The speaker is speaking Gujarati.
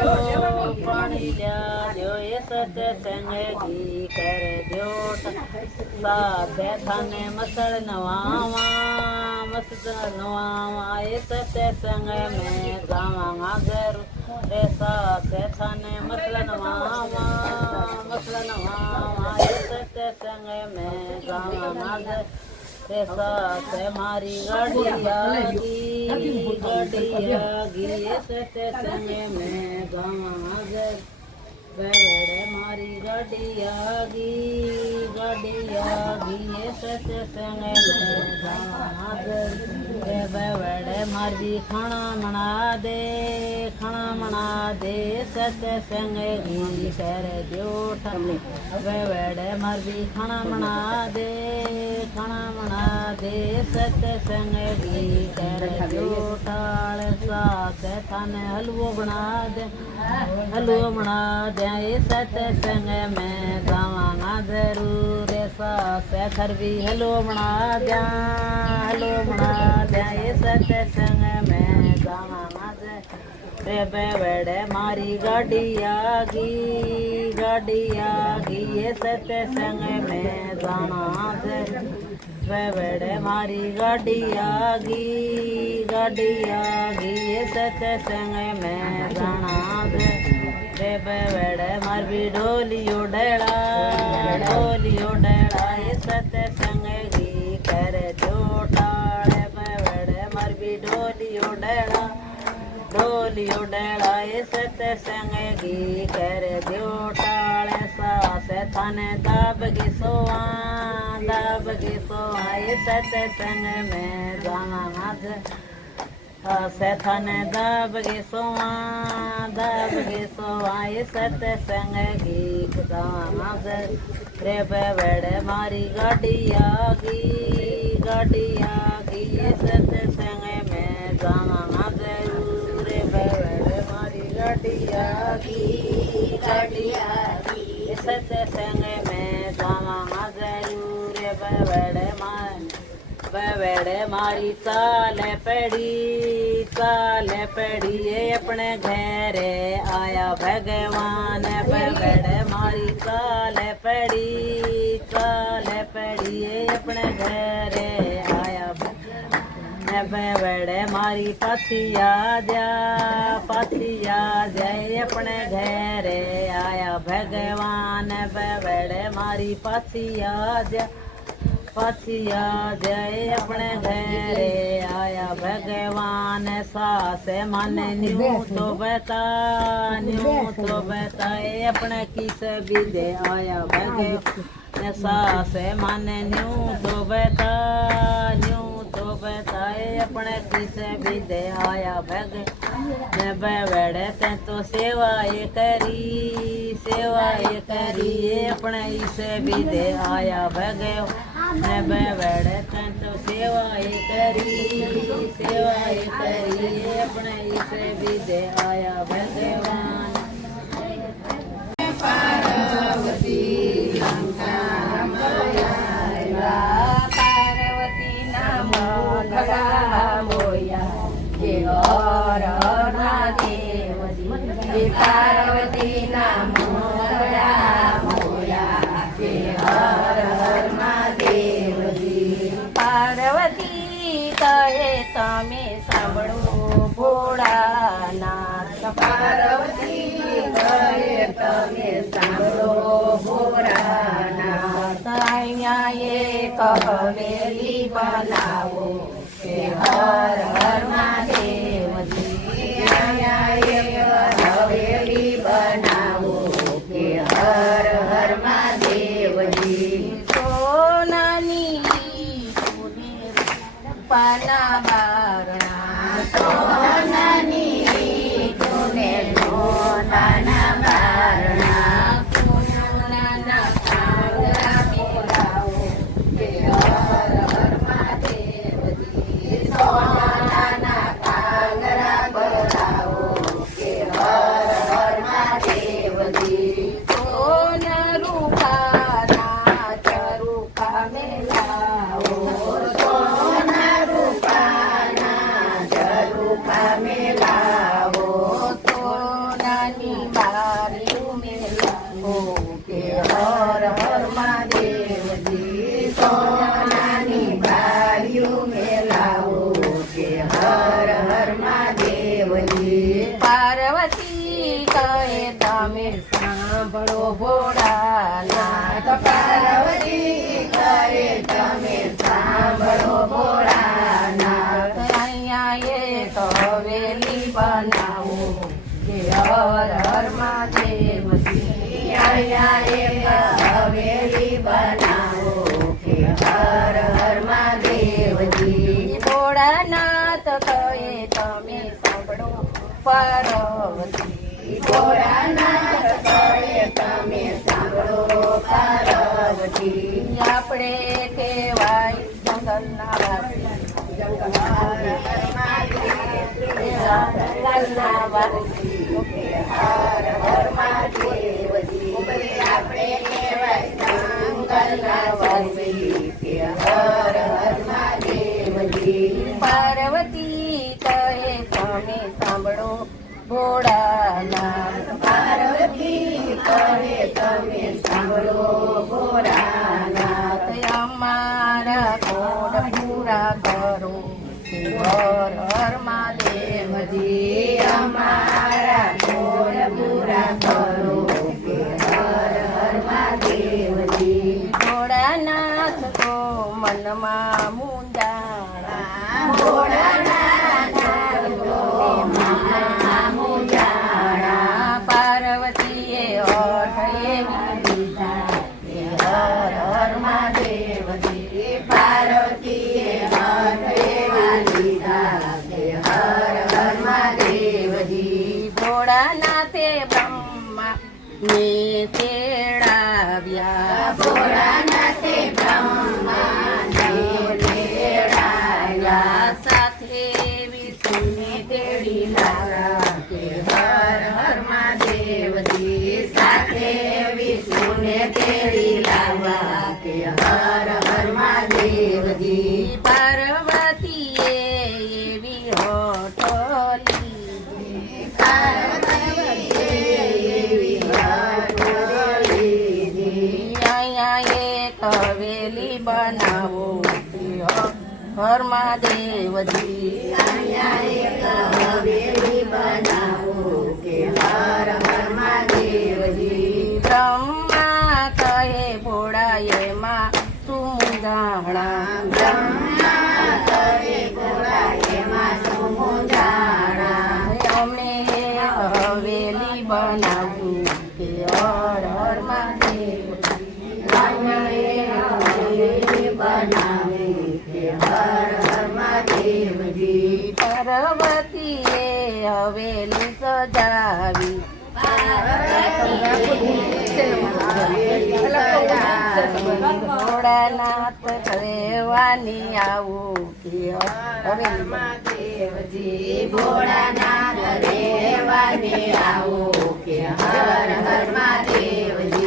पानी ल्याजो ये सत्संग की कर जो साथ थाने मसल नवावा मस्त नवावा ये सत्संग में गावा जरूर रे साथ थाने मसल नवावा ये सत्संग में गावा जरूर साथ मारी गडियागी ये सत्संग में गाजर बड़े मारी गडियागी ये सत्संग में गाजर बड़े मारी खाना मना दे सत्संग घी कर जो बड़े मारी खाना मना दे सत्संग घी कर जो टाल साथ थाने हलवो बना दे ये सत्संग में गावा जरूर साथ खरबी हलवो बना दे ये सत्संग में गावा रे बड़े मारी गाड़ी आगी ये सत्संग में गाना बड़े मारी गाड़ी आगी ये सत्संग में गाना रे बड़े मारी ढोलियो डेड़ा ये सत्संग की कर जो टाड़े बड़े मारी ढोलियो डेड़ा ये सत्संग की कर जो टाड़े सास थाने दाब के सोआ ये सत्संग में गाना थाने दाब के सोआ ये सत्संग की गाना रे बड़े मारी गाड़ी आगी ये सत्संग में गाना जरूर रे बड़े मारी गाड़ी आगी ये सत्संग में गाना जरूर बड़े मारी चाल पड़ी ये अपने घर आया भगवान बड़े मारी चाल पड़ी ये अपने घर आया बड़े मारी पाथिया जाए अपने घर आया भगवान बड़े मारी पाथिया जाए अपने घर आया भगवान सास मन न्यू तो बताए अपने किस भी दे आया भगवान सास मन न्यू तो बताए अपने किस भी दे आया बड़े ते तो सेवाए करी अपने इसे भी दे आया भगवान बड़े ते तो सेवाए करी अपने इसे भी दे आया भगवान पार्वती मोया के और पार्वती नाम मोया के हर महादेव जी पार्वती कहे तमे सामड़ो भोळानाथ पार्वती कहे तमे सामड़ो भोळानाथ અહીંયા એક હવેલી બનાવો કે હર હર મહાદેવજી અહીંયા એક હવેલી બનાવો કે હર હર મહાદેવજી સોનાની પાના બારણા સોનાની તુને નાના બારણા સોનાના કાંગરા મેલાવો કે હર હર મહાદેવજી સોનાના કાંગરા બોલાવો કે પાર્વતી કહે તમે સાંભળો ભોળાનાથ પાર્વતી કહે તમે સાંભળો ભોળાનાથ અહીંયા એક હવેલી બનાવો કે હર હર મહાદેવજી અહીંયા એક હવેલી બનાવો કે હર હર મહાદેવજી ભોળાનાથ કહે તમે સાંભળો પાર્વતી ભોળાનાથ કહે તમે સાંભળો પાર્વતી આપણે કહેવાય જંગલના વાસી જંગલના વાસી હર હર મહાદેવજી આપણે કહેવાય જંગલના વાસી હર હર મહાદેવજી પાર્વતી કહે તમે સાંભળો ભોળાનાથ પાર્વતી કહે તમે સાંભળો ભોળાનાથ અમારા કોડ પૂરા કરો હર હર મહાદેવજી અમારા કોડ પૂરા કરો હર હર મહાદેવજી ભોળાનાથ તો મનમાં મુંજાણા ભોળાનાથ તો મનમાં મુંજાણા પાર્વતીએ હઠ એવી લીધા હર હર મહાદેવજી પાર્વતીએ હઠ એવા લીધા હર હર મહાદેવજી ભોળાનાથે બ્રહ્મા ને તેડાવ્યા ભોળાનાથે બ્રહ્મા ને તેડાવ્યા સાથે વિષ્ણુને તેડી લાવ્યા કે હર હર મહાદેવજી સાથે વિષ્ણુને તેડી લાવ્યા કે હર હર મહાદેવજી પાર્વતીએ એવી હોઠ લીધી પાર્વતીએ એવી હોઠ લીધી અહીંયા એક હવેલી બનાવો હર મહાદેવજી અહીંયા એક હવેલી બનાવો કે હર હર મહાદેવજી બ્રહ્મા કહે ભોળા એમાં સુમુંજાણા બ્રહ્મા કહે ભોળા એમાં સુમુંજાણા અમે હવેલી બનાવું કે હર હર મહાદેવજી અમે હવેલી બનાવી કે હર હર મહાદેવજી પાર્વતીએ હવેલી સજાવી ભોળાનાથ રહેવાની આવું કે હવેલી મહાદેવજી ભોળાનાથ રહેવાની આવું કે હર હર મહાદેવજી